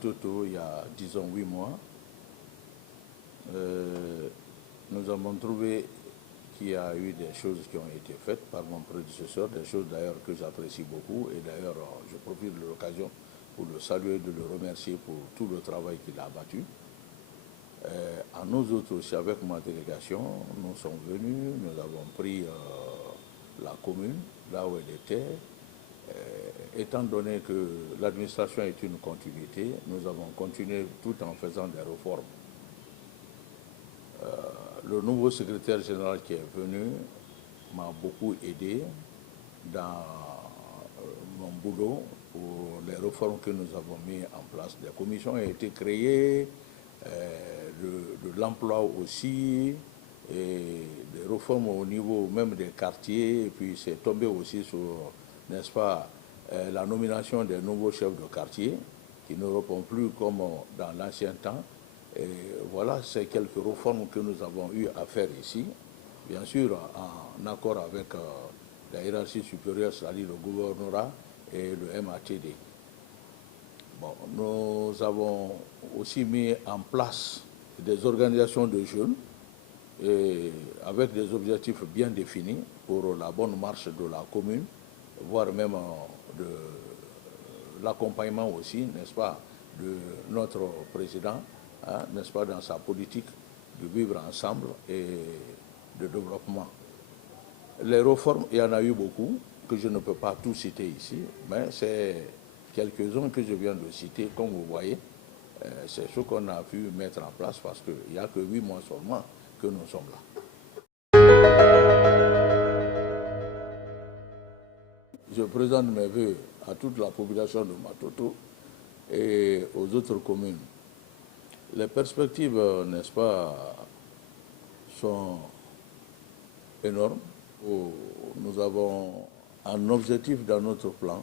Matoto il y a, disons, 8 mois. Nous avons trouvé qu'il y a eu des choses qui ont été faites par mon prédécesseur, des choses d'ailleurs que j'apprécie beaucoup, et d'ailleurs je profite de l'occasion pour le saluer, de le remercier pour tout le travail qu'il a abattu. À nous autres aussi, avec ma délégation, nous sommes venus, nous avons pris la commune, là où elle était. Étant donné que l'administration est une continuité, nous avons continué tout en faisant des réformes. Le nouveau secrétaire général qui est venu m'a beaucoup aidé dans mon boulot pour les réformes que nous avons mis en place. Des commissions ont été créées, de l'emploi aussi, et des réformes au niveau même des quartiers, et puis c'est tombé aussi sur, n'est-ce pas, la nomination des nouveaux chefs de quartier, qui ne répondent plus comme dans l'ancien temps. Et voilà, c'est quelques réformes que nous avons eu à faire ici, bien sûr en accord avec la hiérarchie supérieure, c'est-à-dire le gouvernorat et le MATD. Bon, nous avons aussi mis en place des organisations de jeunes et avec des objectifs bien définis pour la bonne marche de la commune, voire même de l'accompagnement aussi, n'est-ce pas, de notre président, hein, n'est-ce pas, dans sa politique de vivre ensemble et de développement. Les réformes, il y en a eu beaucoup, que je ne peux pas tout citer ici, mais c'est quelques-uns que je viens de citer, comme vous voyez. C'est ce qu'on a pu mettre en place parce qu'il n'y a que 8 mois seulement que nous sommes là. Je présente mes vœux à toute la population de Matoto et aux autres communes. Les perspectives, n'est-ce pas, sont énormes. Nous avons un objectif dans notre plan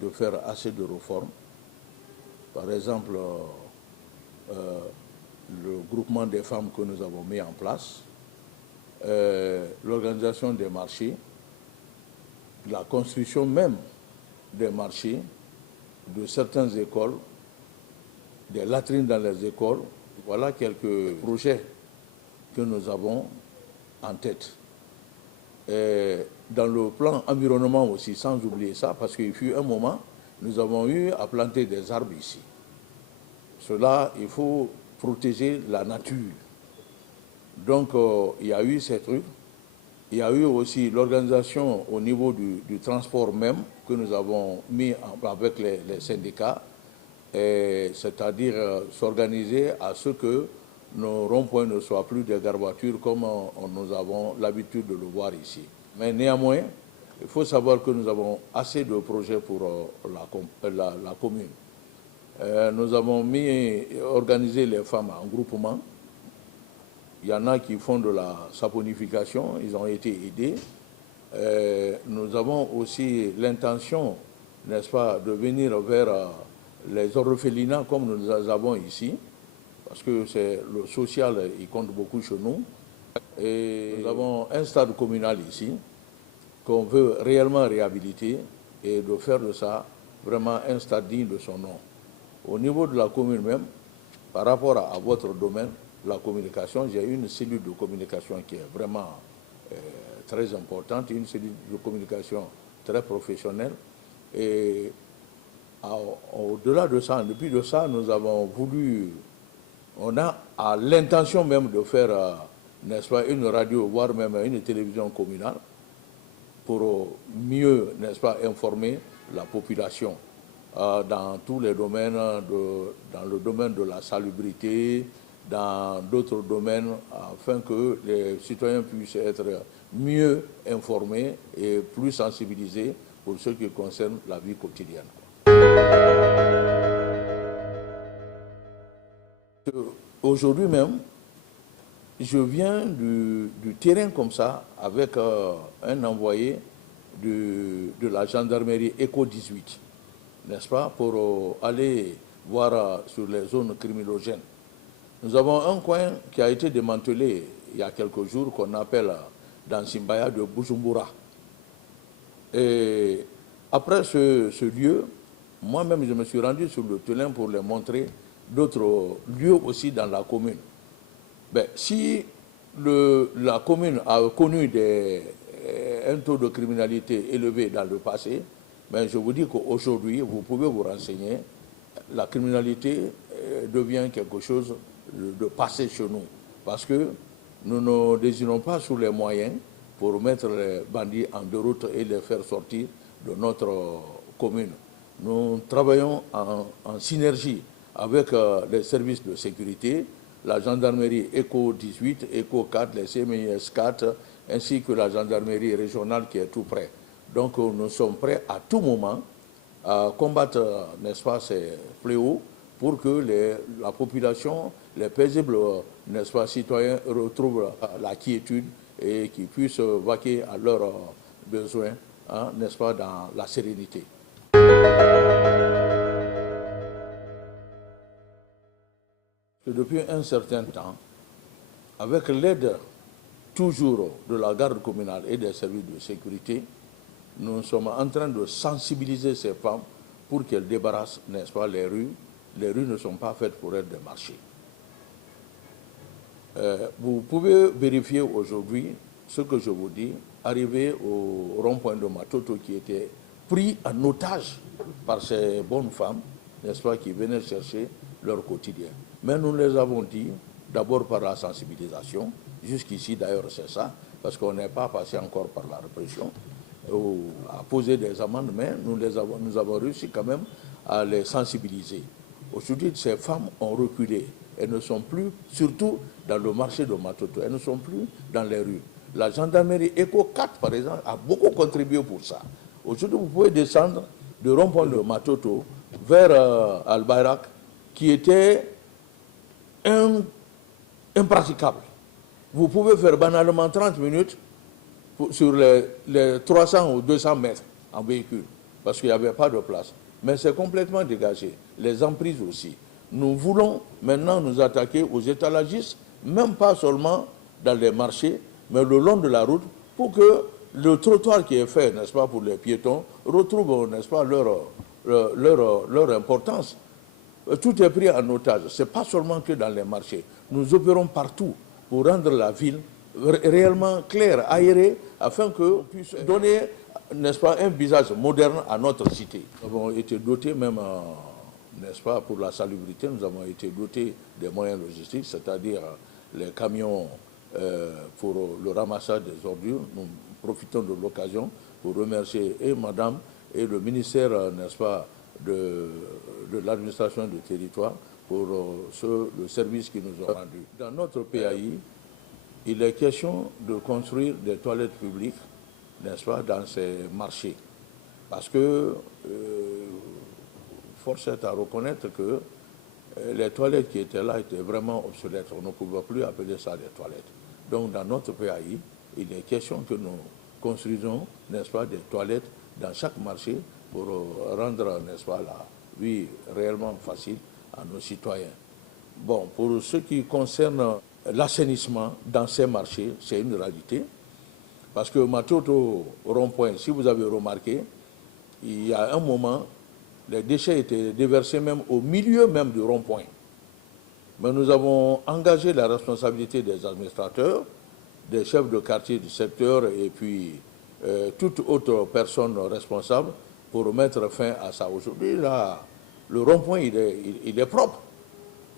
de faire assez de réformes. Par exemple, le groupement des femmes que nous avons mis en place, l'organisation des marchés, la construction même des marchés, de certaines écoles, des latrines dans les écoles. Voilà quelques projets que nous avons en tête. Et dans le plan environnement aussi, sans oublier ça, parce qu'il fut un moment, nous avons eu à planter des arbres ici. Cela, il faut protéger la nature. Donc, il y a eu ces trucs. Il y a eu aussi l'organisation au niveau du transport même que nous avons mis avec les syndicats, c'est-à-dire s'organiser à ce que nos ronds-points ne soient plus des garbatures comme nous avons l'habitude de le voir ici. Mais néanmoins, il faut savoir que nous avons assez de projets pour la commune. Nous avons organisé les femmes en groupement. Il y en a qui font de la saponification, ils ont été aidés. Nous avons aussi l'intention, n'est-ce pas, de venir vers les orphelinats comme nous avons ici, parce que c'est le social, il compte beaucoup chez nous. Et nous avons un stade communal ici qu'on veut réellement réhabiliter et de faire de ça vraiment un stade digne de son nom. Au niveau de la commune même, par rapport à votre domaine, la communication, j'ai une cellule de communication qui est vraiment très importante, une cellule de communication très professionnelle. Et au-delà de ça, depuis de ça, nous avons voulu, on a l'intention même de faire, n'est-ce pas, une radio, voire même une télévision communale pour mieux, n'est-ce pas, informer la population dans tous les domaines, dans le domaine de la salubrité, dans d'autres domaines, afin que les citoyens puissent être mieux informés et plus sensibilisés pour ce qui concerne la vie quotidienne. Aujourd'hui même, je viens du terrain comme ça, avec un envoyé de la gendarmerie ECO 18, n'est-ce pas, pour aller voir sur les zones criminogènes. Nous avons un coin qui a été démantelé il y a quelques jours, qu'on appelle dans Simbaya de Bujumbura. Et après ce lieu, Moi-même, je me suis rendu sur le terrain pour les montrer d'autres lieux aussi dans la commune. Ben, si la commune a connu un taux de criminalité élevé dans le passé, ben, je vous dis qu'aujourd'hui, vous pouvez vous renseigner, la criminalité devient quelque chose de passé chez nous. Parce que nous ne désirons pas sous les moyens pour mettre les bandits en déroute et les faire sortir de notre commune. Nous travaillons en synergie avec les services de sécurité, la gendarmerie ECO 18, ECO 4, les CMIS 4, ainsi que la gendarmerie régionale qui est tout près. Donc nous sommes prêts à tout moment à combattre, n'est-ce pas, ces fléaux pour que la population, les paisibles, n'est-ce pas, citoyens retrouvent la quiétude et qu'ils puissent vaquer à leurs besoins, hein, n'est-ce pas, dans la sérénité. Depuis un certain temps, avec l'aide toujours de la garde communale et des services de sécurité, nous sommes en train de sensibiliser ces femmes pour qu'elles débarrassent, n'est-ce pas, les rues. Les rues ne sont pas faites pour être des marchés. Vous pouvez vérifier aujourd'hui ce que je vous dis, arrivé au rond-point de Matoto qui était pris en otage par ces bonnes femmes, n'est-ce pas, qui venaient chercher leur quotidien. Mais nous les avons dit, d'abord par la sensibilisation, jusqu'ici d'ailleurs c'est ça, parce qu'on n'est pas passé encore par la répression, à poser des amendes, mais nous avons réussi quand même à les sensibiliser. Aujourd'hui, ces femmes ont reculé. Elles ne sont plus, surtout dans le marché de Matoto, elles ne sont plus dans les rues. La gendarmerie ECO 4, par exemple, a beaucoup contribué pour ça. Aujourd'hui, vous pouvez descendre de rond-point de Matoto vers Al-Bayrak, qui était impraticable. Vous pouvez faire banalement 30 minutes sur les 300 ou 200 mètres en véhicule, parce qu'il n'y avait pas de place. Mais c'est complètement dégagé. Les emprises aussi. Nous voulons maintenant nous attaquer aux étalagistes, même pas seulement dans les marchés, mais le long de la route, pour que le trottoir qui est fait, n'est-ce pas, pour les piétons, retrouve, n'est-ce pas, leur importance. Tout est pris en otage. Ce n'est pas seulement que dans les marchés. Nous opérons partout pour rendre la ville réellement claire, aérée, afin qu'on puisse donner, n'est-ce pas, un visage moderne à notre cité. Nous avons été dotés même, n'est-ce pas, pour la salubrité, nous avons été dotés des moyens logistiques, c'est-à-dire les camions pour le ramassage des ordures. Nous profitons de l'occasion pour remercier et madame et le ministère, n'est-ce pas, de l'administration du territoire pour le service qu'ils nous ont rendu. Dans notre PAI, il est question de construire des toilettes publiques, n'est-ce pas, dans ces marchés. Parce que, force est à reconnaître que les toilettes qui étaient là étaient vraiment obsolètes. On ne pouvait plus appeler ça des toilettes. Donc, dans notre PAI, il est question que nous construisons, n'est-ce pas, des toilettes dans chaque marché pour rendre, n'est-ce pas, la vie réellement facile à nos citoyens. Bon, pour ce qui concerne l'assainissement dans ces marchés, c'est une réalité. Parce que Matoto rond-point, si vous avez remarqué, il y a un moment, les déchets étaient déversés même au milieu même du rond-point. Mais nous avons engagé la responsabilité des administrateurs, des chefs de quartier du secteur et puis toute autre personne responsable pour mettre fin à ça. Aujourd'hui, là, le rond-point, il est propre.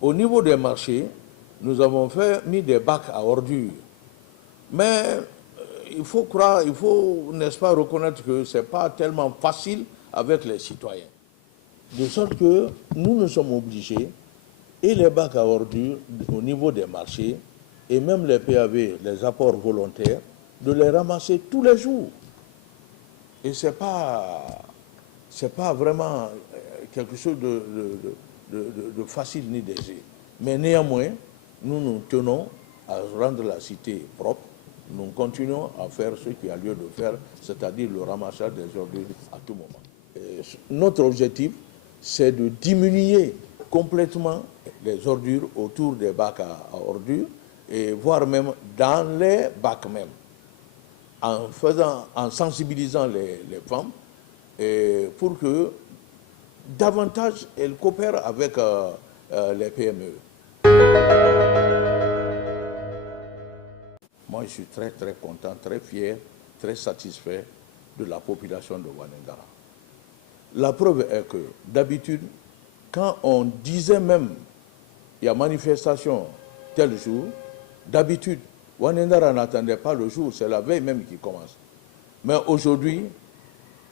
Au niveau des marchés, nous avons mis des bacs à ordures. Mais il faut croire, il faut, n'est-ce pas, reconnaître que ce n'est pas tellement facile avec les citoyens. De sorte que nous sommes obligés, et les bacs à ordures au niveau des marchés, et même les PAV, les apports volontaires, de les ramasser tous les jours. Et ce n'est pas vraiment quelque chose de facile ni d'aisé. Mais néanmoins, nous tenons à rendre la cité propre. Nous continuons à faire ce qu'il y a lieu de faire, c'est-à-dire le ramassage des ordures à tout moment. Et notre objectif, c'est de diminuer complètement les ordures autour des bacs à ordures, et voire même dans les bacs même, en sensibilisant les femmes, et pour que davantage, elle coopère avec les PME. Moi, je suis très, très content, très fier, très satisfait de la population de Ouanendara. La preuve est que, d'habitude, quand on disait même, il y a manifestation tel jour, d'habitude, Ouanendara n'attendait pas le jour, c'est la veille même qui commence. Mais aujourd'hui,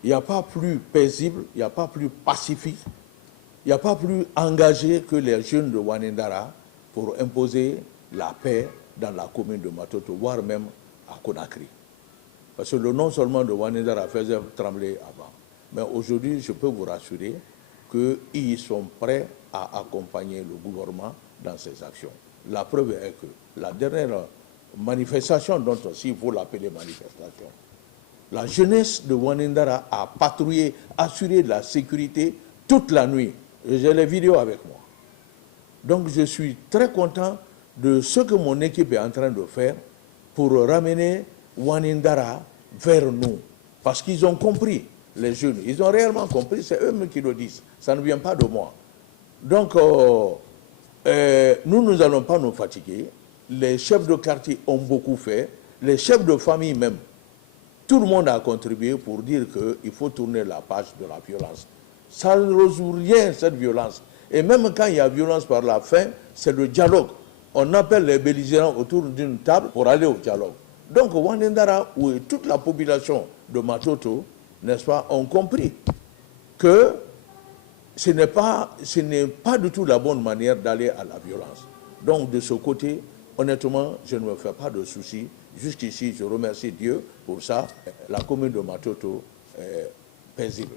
il n'y a pas plus paisible, il n'y a pas plus pacifique, il n'y a pas plus engagé que les jeunes de Ouanendara pour imposer la paix dans la commune de Matoto, voire même à Conakry. Parce que le nom seulement de Ouanendara faisait trembler avant. Mais aujourd'hui, je peux vous rassurer qu'ils sont prêts à accompagner le gouvernement dans ses actions. La preuve est que la dernière manifestation, dont aussi il faut l'appeler manifestation, la jeunesse de Ouanendara a patrouillé, assuré la sécurité toute la nuit. J'ai les vidéos avec moi. Donc je suis très content de ce que mon équipe est en train de faire pour ramener Ouanendara vers nous. Parce qu'ils ont compris, les jeunes, ils ont réellement compris, c'est eux-mêmes qui le disent. Ça ne vient pas de moi. Donc, nous n'allons pas nous fatiguer. Les chefs de quartier ont beaucoup fait. Les chefs de famille même. Tout le monde a contribué pour dire qu'il faut tourner la page de la violence. Ça ne résout rien, cette violence. Et même quand il y a violence par la faim, c'est le dialogue. On appelle les belligérants autour d'une table pour aller au dialogue. Donc, Ouanendara, où toute la population de Matoto, n'est-ce pas, ont compris que ce n'est pas du tout la bonne manière d'aller à la violence. Donc, de ce côté, honnêtement, je ne me fais pas de soucis. Jusqu'ici, je remercie Dieu pour ça. La commune de Matoto est paisible.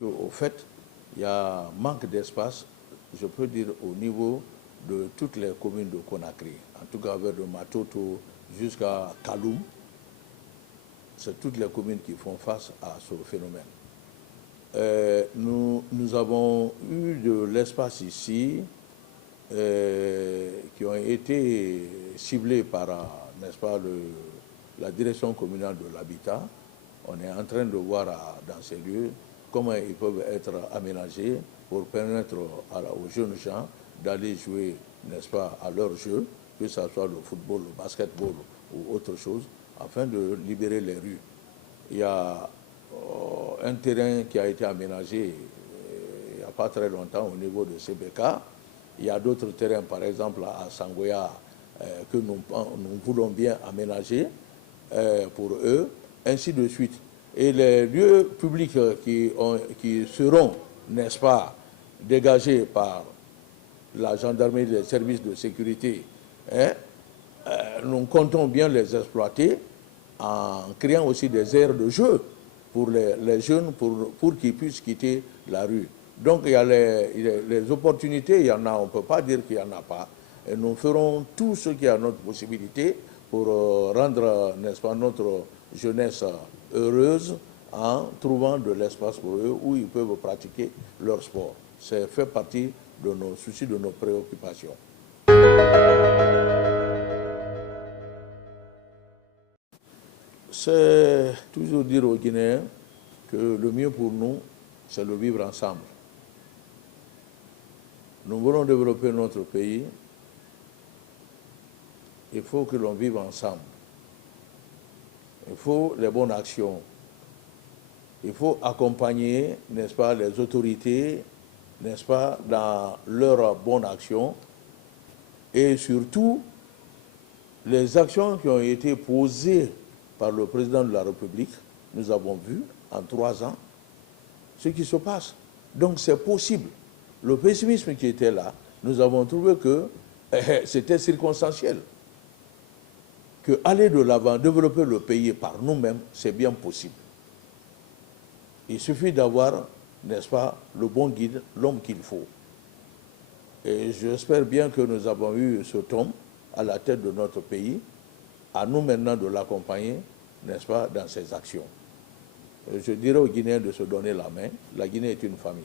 Au fait, il y a un manque d'espace, je peux dire, au niveau de toutes les communes de Conakry. En tout cas, vers de Matoto jusqu'à Kaloum. C'est toutes les communes qui font face à ce phénomène. Nous avons eu de l'espace ici qui ont été ciblés par, n'est-ce pas, la direction communale de l'habitat. On est en train de voir dans ces lieux comment ils peuvent être aménagés pour permettre aux jeunes gens d'aller jouer, n'est-ce pas, à leur jeu, que ce soit le football, le basketball ou autre chose, afin de libérer les rues. Il y a un terrain qui a été aménagé il n'y a pas très longtemps au niveau de CBK. Il y a d'autres terrains, par exemple à Sangoya, que nous voulons bien aménager pour eux, ainsi de suite. Et les lieux publics qui seront, n'est-ce pas, dégagés par la gendarmerie, les services de sécurité, nous comptons bien les exploiter en créant aussi des aires de jeu pour les jeunes, pour qu'ils puissent quitter la rue. Donc il y a les opportunités, il y en a, on ne peut pas dire qu'il n'y en a pas. Et nous ferons tout ce qui est à notre possibilité pour rendre, n'est-ce pas, notre jeunesse heureuse en trouvant de l'espace pour eux où ils peuvent pratiquer leur sport. C'est fait partie de nos soucis, de nos préoccupations. C'est toujours dire aux Guinéens que le mieux pour nous, c'est le vivre ensemble. Nous voulons développer notre pays, il faut que l'on vive ensemble. Il faut les bonnes actions. Il faut accompagner, n'est-ce pas, les autorités, n'est-ce pas, dans leurs bonnes actions. Et surtout, les actions qui ont été posées par le président de la République, nous avons vu en 3 ans ce qui se passe. Donc c'est possible. Le pessimisme qui était là, nous avons trouvé que c'était circonstanciel. Que aller de l'avant, développer le pays par nous-mêmes, c'est bien possible. Il suffit d'avoir, n'est-ce pas, le bon guide, l'homme qu'il faut. Et j'espère bien que nous avons eu cet homme à la tête de notre pays, à nous maintenant de l'accompagner, n'est-ce pas, dans ses actions. Je dirais aux Guinéens de se donner la main. La Guinée est une famille.